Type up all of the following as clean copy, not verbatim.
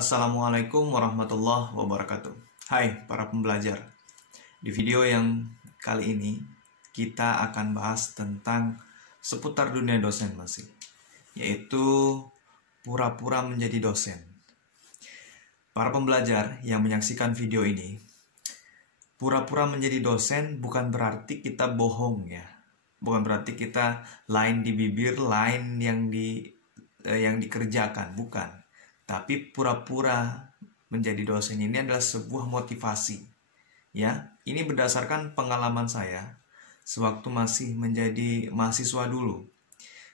Assalamualaikum warahmatullahi wabarakatuh. Hai para pembelajar. Di video yang kali ini kita akan bahas tentang seputar dunia dosen masih, yaitu pura-pura menjadi dosen. Para pembelajar yang menyaksikan video ini, pura-pura menjadi dosen bukan berarti kita bohong ya. Bukan berarti kita lain di bibir, lain yang dikerjakan, bukan. Tapi pura-pura menjadi dosen ini adalah sebuah motivasi. Ya, ini berdasarkan pengalaman saya sewaktu masih menjadi mahasiswa dulu.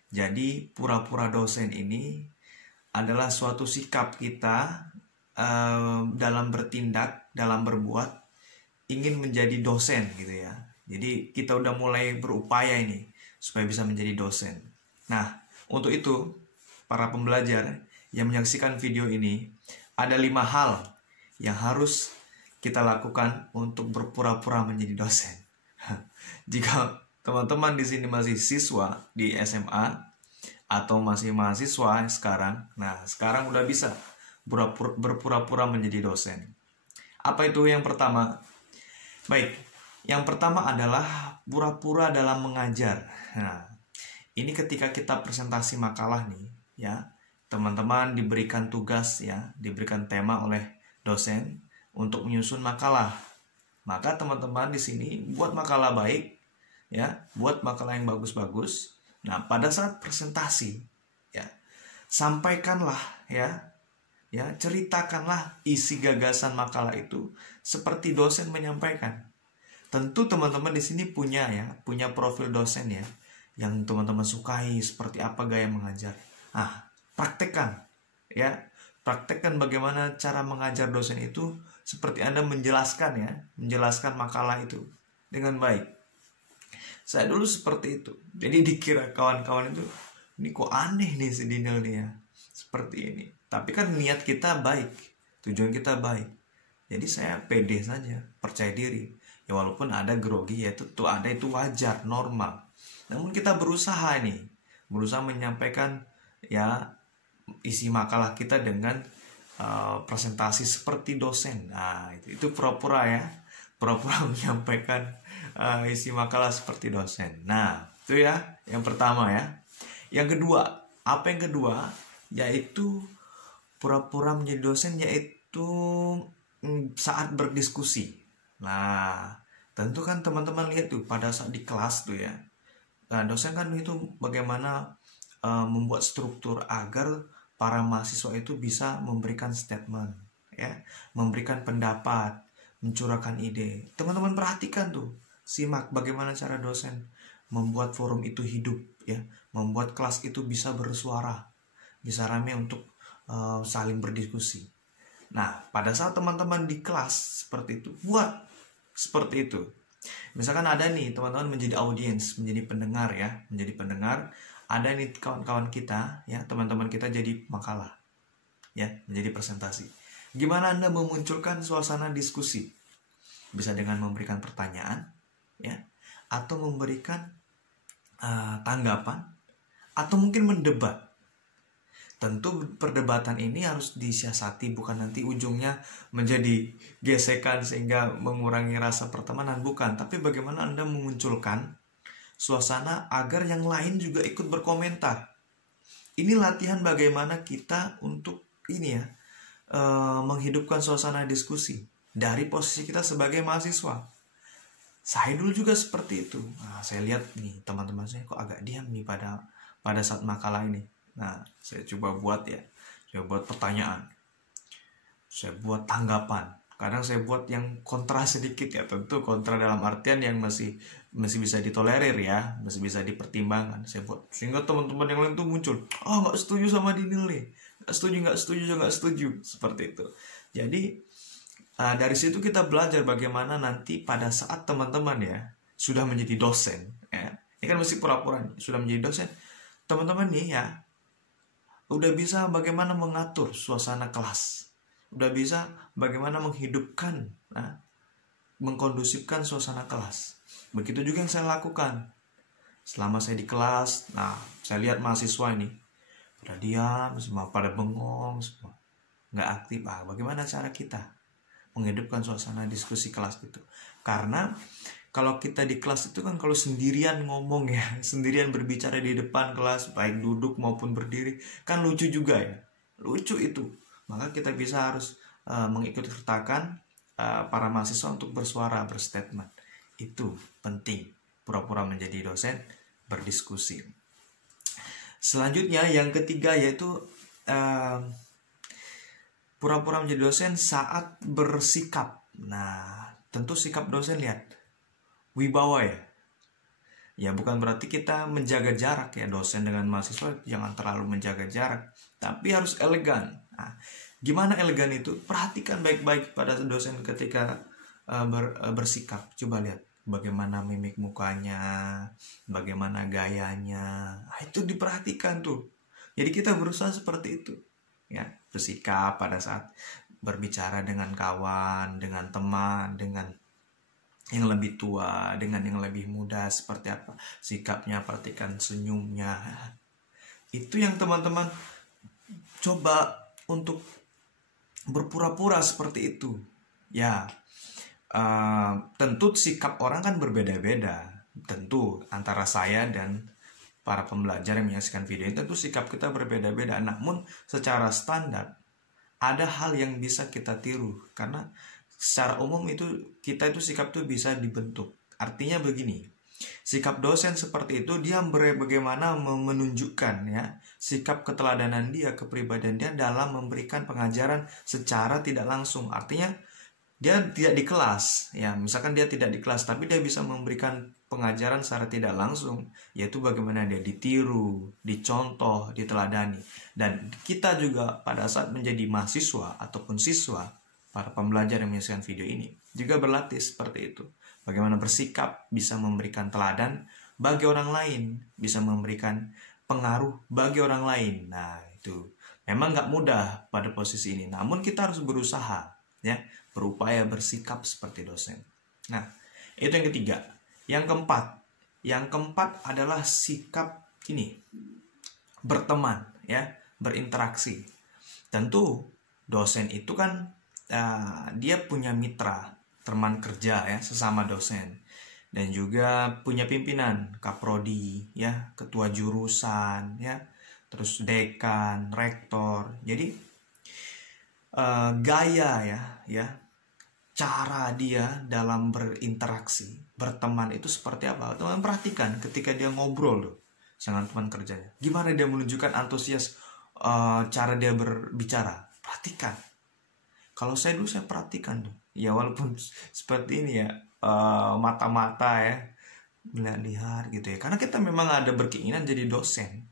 Jadi, pura-pura dosen ini adalah suatu sikap kita dalam bertindak, dalam berbuat, ingin menjadi dosen gitu ya. Jadi, kita udah mulai berupaya ini supaya bisa menjadi dosen. Nah, untuk itu, para pembelajar yang menyaksikan video ini, ada 5 hal yang harus kita lakukan untuk berpura-pura menjadi dosen. Jika teman-teman di sini masih siswa di SMA atau masih mahasiswa sekarang, nah sekarang udah bisa berpura-pura menjadi dosen. Apa itu yang pertama? Baik, yang pertama adalah pura-pura dalam mengajar. Nah, ini ketika kita presentasi makalah nih, ya. Teman-teman diberikan tugas ya, diberikan tema oleh dosen untuk menyusun makalah. Maka teman-teman di sini buat makalah baik ya, buat makalah yang bagus-bagus. Nah, pada saat presentasi ya, sampaikanlah ya, ceritakanlah isi gagasan makalah itu seperti dosen menyampaikan. Tentu teman-teman di sini punya profil dosen ya, yang teman-teman sukai, seperti apa gaya mengajar. Praktekkan bagaimana cara mengajar dosen itu seperti Anda menjelaskan makalah itu dengan baik. Saya dulu seperti itu. Jadi dikira kawan-kawan itu, ini kok aneh nih si Dinel nih ya, seperti ini. Tapi kan niat kita baik, tujuan kita baik. Jadi saya pede saja, percaya diri. Ya walaupun ada grogi, ya itu wajar, normal. Namun kita berusaha menyampaikan ya isi makalah kita dengan presentasi seperti dosen. Nah, itu pura-pura menyampaikan isi makalah seperti dosen. Nah, itu ya yang pertama ya. Yang kedua, yang kedua? Yaitu pura-pura menjadi dosen, yaitu saat berdiskusi. Nah, tentu kan teman-teman lihat tuh pada saat di kelas tuh ya. Nah, dosen kan itu bagaimana membuat struktur agar para mahasiswa itu bisa memberikan statement, ya, memberikan pendapat, mencurahkan ide. Teman-teman perhatikan tuh, simak bagaimana cara dosen membuat forum itu hidup, ya, membuat kelas itu bisa bersuara, bisa ramai untuk saling berdiskusi. Nah, pada saat teman-teman di kelas seperti itu, buat seperti itu. Misalkan ada nih teman-teman menjadi audiens, menjadi pendengar. Ada nih kawan-kawan kita ya, teman-teman kita jadi makalah ya, menjadi presentasi. Gimana Anda memunculkan suasana diskusi? Bisa dengan memberikan pertanyaan ya, atau memberikan tanggapan, atau mungkin mendebat. Tentu perdebatan ini harus disiasati, bukan nanti ujungnya menjadi gesekan sehingga mengurangi rasa pertemanan, bukan. Tapi bagaimana Anda memunculkan suasana agar yang lain juga ikut berkomentar. Ini latihan bagaimana kita untuk menghidupkan suasana diskusi dari posisi kita sebagai mahasiswa. Saya dulu juga seperti itu. Nah, saya lihat nih teman-teman saya kok agak diam nih pada saat makalah ini. Nah, saya coba buat pertanyaan, saya buat tanggapan. Kadang saya buat yang kontra sedikit ya, tentu kontra dalam artian yang masih bisa ditolerir ya, masih bisa dipertimbangkan. Saya buat sehingga teman-teman yang lain tuh muncul, nggak setuju sama Dinil nih, nggak setuju, seperti itu. Jadi dari situ kita belajar bagaimana nanti pada saat teman-teman ya sudah menjadi dosen ya, ini kan masih pura-pura sudah menjadi dosen, teman-teman nih ya udah bisa bagaimana mengatur suasana kelas, udah bisa bagaimana menghidupkan, mengkondusifkan suasana kelas. Begitu juga yang saya lakukan selama saya di kelas. Nah, saya lihat mahasiswa ini pada diam semua, pada bengong semua, nggak aktif. Bagaimana cara kita menghidupkan suasana diskusi kelas itu? Karena kalau kita di kelas itu kan kalau sendirian ngomong ya, sendirian berbicara di depan kelas, baik duduk maupun berdiri, kan lucu juga ya. Lucu itu. Maka kita bisa harus mengikut sertakan para mahasiswa untuk bersuara, berstatement. Itu penting. Pura-pura menjadi dosen, berdiskusi. Selanjutnya yang ketiga yaitu pura-pura menjadi dosen saat bersikap. Nah, tentu sikap dosen lihat wibawa ya. Ya bukan berarti kita menjaga jarak ya, dosen dengan mahasiswa jangan terlalu menjaga jarak, tapi harus elegan. Nah, gimana elegan itu? Perhatikan baik-baik pada dosen ketika bersikap. Coba lihat bagaimana mimik mukanya, bagaimana gayanya. Nah, itu diperhatikan tuh. Jadi kita berusaha seperti itu. Ya, bersikap pada saat berbicara dengan kawan, dengan teman, dengan yang lebih tua, dengan yang lebih muda, seperti apa sikapnya, perhatikan senyumnya. Itu yang teman-teman coba untuk berpura-pura seperti itu. Ya, tentu sikap orang kan berbeda-beda. Tentu antara saya dan para pembelajar yang menyaksikan video ini tentu sikap kita berbeda-beda. Namun secara standar ada hal yang bisa kita tiru, karena secara umum itu kita itu sikap itu bisa dibentuk. Artinya begini, sikap dosen seperti itu dia bagaimana menunjukkan ya sikap keteladanan dia, kepribadian dia dalam memberikan pengajaran secara tidak langsung. Artinya dia tidak di kelas ya, misalkan dia tidak di kelas tapi dia bisa memberikan pengajaran secara tidak langsung, yaitu bagaimana dia ditiru, dicontoh, diteladani. Dan kita juga pada saat menjadi mahasiswa ataupun siswa, para pembelajar yang menyaksikan video ini juga berlatih seperti itu. Bagaimana bersikap, bisa memberikan teladan bagi orang lain, bisa memberikan pengaruh bagi orang lain. Nah, itu memang nggak mudah pada posisi ini. Namun kita harus berusaha, ya, berupaya bersikap seperti dosen. Nah, itu yang ketiga. Yang keempat adalah sikap ini, berteman, ya, berinteraksi. Tentu dosen itu kan dia punya mitra, teman kerja ya, sesama dosen, dan juga punya pimpinan, kaprodi ya, ketua jurusan ya, terus dekan, rektor. Jadi gaya ya, cara dia dalam berinteraksi, berteman itu seperti apa? Teman perhatikan ketika dia ngobrol tuh dengan teman kerjanya, gimana dia menunjukkan antusias, cara dia berbicara, perhatikan. Kalau saya dulu saya perhatikan tuh, ya walaupun seperti ini ya, mata-mata ya, melihat gitu ya. Karena kita memang ada berkeinginan jadi dosen,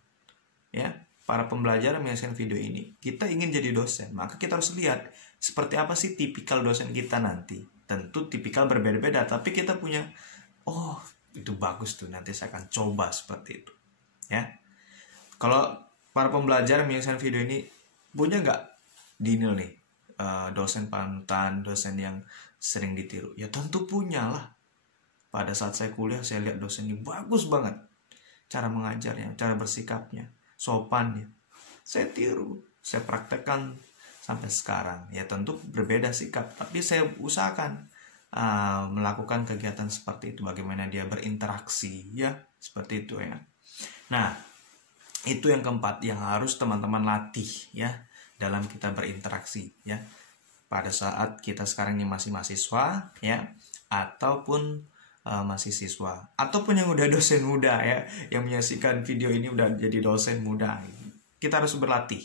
ya. Para pembelajar yang menyaksikan video ini, kita ingin jadi dosen, maka kita harus lihat seperti apa sih tipikal dosen kita nanti. Tentu tipikal berbeda-beda, tapi kita punya, oh itu bagus tuh, nanti saya akan coba seperti itu, ya. Kalau para pembelajar yang menyaksikan video ini punya nggak Dinil nih, dosen panutan, dosen yang sering ditiru? Ya tentu punya lah. Pada saat saya kuliah saya lihat dosen ini bagus banget cara mengajarnya, cara bersikapnya, sopannya. Saya tiru, saya praktekkan sampai sekarang. Ya tentu berbeda sikap, tapi saya usahakan melakukan kegiatan seperti itu. Bagaimana dia berinteraksi ya, seperti itu ya. Nah, itu yang keempat yang harus teman-teman latih ya, dalam kita berinteraksi ya, pada saat kita sekarang ini masih mahasiswa ya, ataupun masih siswa, ataupun yang udah dosen muda ya, yang menyaksikan video ini udah jadi dosen muda. Kita harus berlatih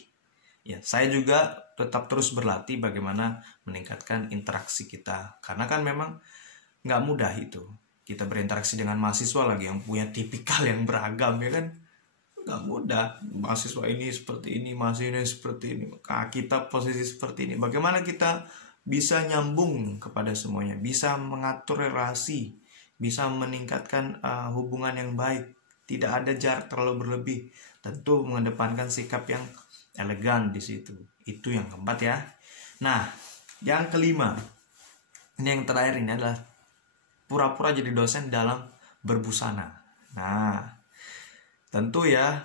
ya. Saya juga tetap terus berlatih bagaimana meningkatkan interaksi kita, karena kan memang nggak mudah itu kita berinteraksi dengan mahasiswa lagi yang punya tipikal yang beragam ya kan. Nggak mudah, mahasiswa ini seperti ini, mahasiswa ini seperti ini, kita posisi seperti ini. Bagaimana kita bisa nyambung kepada semuanya, bisa mengatur relasi, bisa meningkatkan hubungan yang baik, tidak ada jarak terlalu berlebih. Tentu mengedepankan sikap yang elegan di situ. Itu yang keempat ya. Nah, yang kelima, ini yang terakhir, ini adalah pura-pura jadi dosen dalam berbusana. Nah, tentu ya,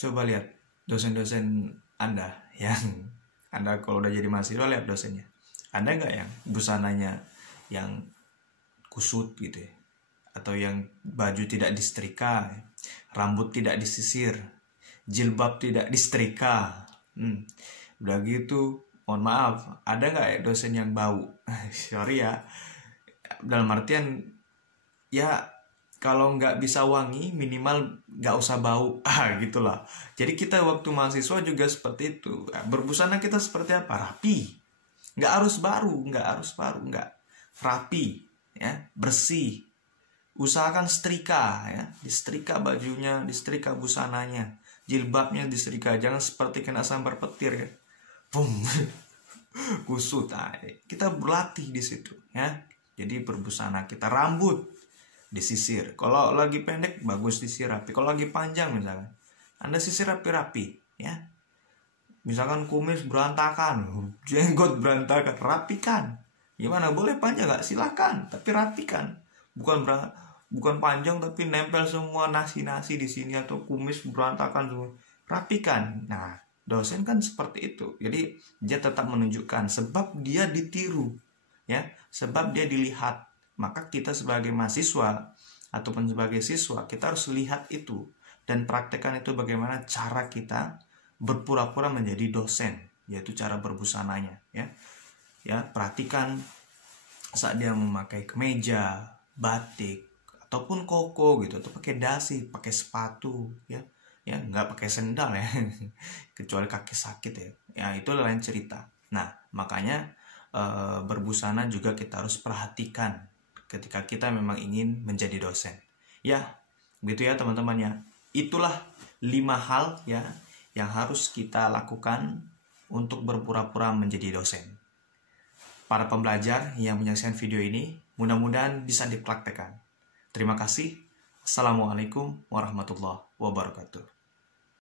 coba lihat dosen-dosen Anda yang Anda kalau udah jadi mahasiswa lihat dosennya. Ada nggak yang busananya yang kusut gitu ya, atau yang baju tidak disetrika, rambut tidak disisir, jilbab tidak disetrika. Udah gitu, mohon maaf, ada nggak ya dosen yang bau? Sorry ya, dalam artian ya kalau nggak bisa wangi minimal nggak usah bau, gitulah. Jadi kita waktu mahasiswa juga seperti itu. Berbusana kita seperti apa? Rapi, nggak harus baru, nggak rapi, ya, bersih. Usahakan setrika, ya, disetrika bajunya, disetrika busananya, jilbabnya disetrika, jangan seperti kena sambar petir ya, boom, kusut. Kita berlatih di situ, ya. Jadi berbusana kita, rambut disisir. Kalau lagi pendek bagus disisir rapi. Kalau lagi panjang misalkan, Anda sisir rapi-rapi, ya. Misalkan kumis berantakan, jenggot berantakan, rapikan. Gimana, boleh panjang nggak? Silakan, tapi rapikan. Bukan panjang tapi nempel semua nasi-nasi di sini, atau kumis berantakan semua. Rapikan. Nah, dosen kan seperti itu. Jadi dia tetap menunjukkan sebab dia ditiru, ya, sebab dia dilihat. Maka kita sebagai mahasiswa ataupun sebagai siswa, kita harus lihat itu dan praktekkan itu bagaimana cara kita berpura-pura menjadi dosen, yaitu cara berbusananya, ya. Ya, perhatikan saat dia memakai kemeja, batik, ataupun koko gitu, atau pakai dasi, pakai sepatu, ya, nggak pakai sendal ya, kecuali kaki sakit ya. Ya, itu lain cerita. Nah, makanya berbusana juga kita harus perhatikan ketika kita memang ingin menjadi dosen. Ya, gitu ya teman-teman ya. Itulah 5 hal ya yang harus kita lakukan untuk berpura-pura menjadi dosen. Para pembelajar yang menyaksikan video ini, mudah-mudahan bisa dipraktekkan. Terima kasih. Assalamualaikum warahmatullahi wabarakatuh.